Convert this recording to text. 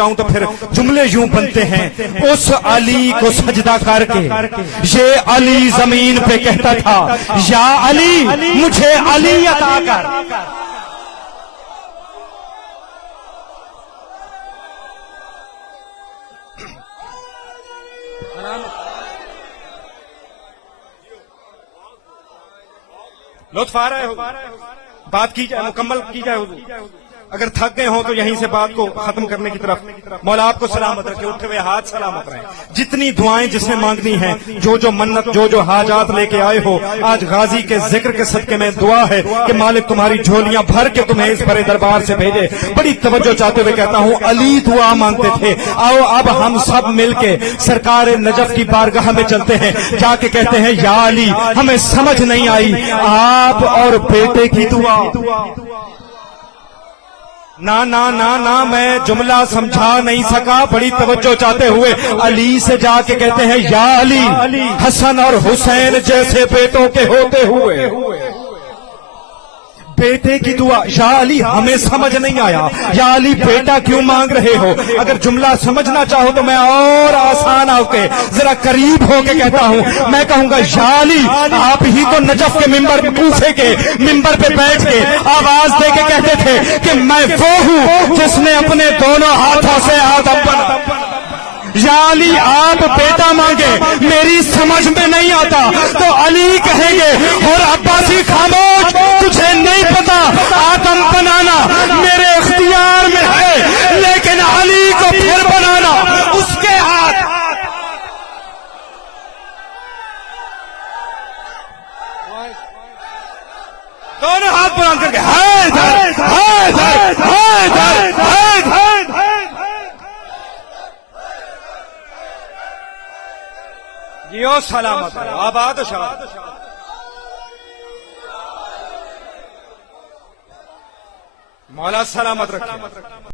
पहुंचाऊं तो फिर जुमले यूं बनते हैं, उस अली को सजदा करके ये अली जमीन पे कहता था, या अली मुझे अली अता कर। लुत्फ आ रहा है, बात की जाए, मुकम्मल की जाए। अगर थक गए हो तो यहीं से बात को खत्म करने की तरफ। मौला आपको सलामत रखे, उठे हुए हाथ सलामत रहे। जितनी दुआएं जिसने मांगनी है, जो जो मन्नत, जो जो हाजात लेके आए हो, आज गाजी के जिक्र के सदके में दुआ है कि मालिक तुम्हारी झोलियां भर के तुम्हें इस बड़े दरबार से भेजे। बड़ी तवज्जो चाहते हुए कहता हूं, अली दुआ मांगते थे, आओ अब हम सब मिलके सरकार नजफ की बारगाह में चलते हैं। जाके कहते हैं, या अली हमें समझ नहीं आई आप और बेटे की दुआ। ना ना ना ना, मैं जुमला समझा नहीं सका। बड़ी तवज्जो चाहते हुए अली से जाके कहते हैं, या अली हसन और हुसैन जैसे बेटों के होते हुए बेटे की दुआ। या अली हमें समझ नहीं आया, या अली बेटा क्यों मांग रहे हो? अगर जुमला समझना चाहो तो मैं और आसान होके जरा करीब होके कहता हूं। मैं कहूंगा, या अली आप ही तो नजफ के मिंबर, कूफे के मिंबर पे बैठ के आवाज दे के कहते थे कि मैं वो हूं जिसने अपने दोनों हाथों से आदम बना। या अली आप बेटा मांगे, मेरी समझ में नहीं आता तो अली कहेंगे, और अब्बासी खामोश, तुझे नहीं पता आदम बनाना मेरे इख्तियार में है, लेकिन अली को फिर बनाना उसके हाथ। दोनों हाथ बुलंद करके हाय हाय हाय हाय हाय हाय हाय। जियो सलामत, आबाद शाबाद। मौला सलामत रखे।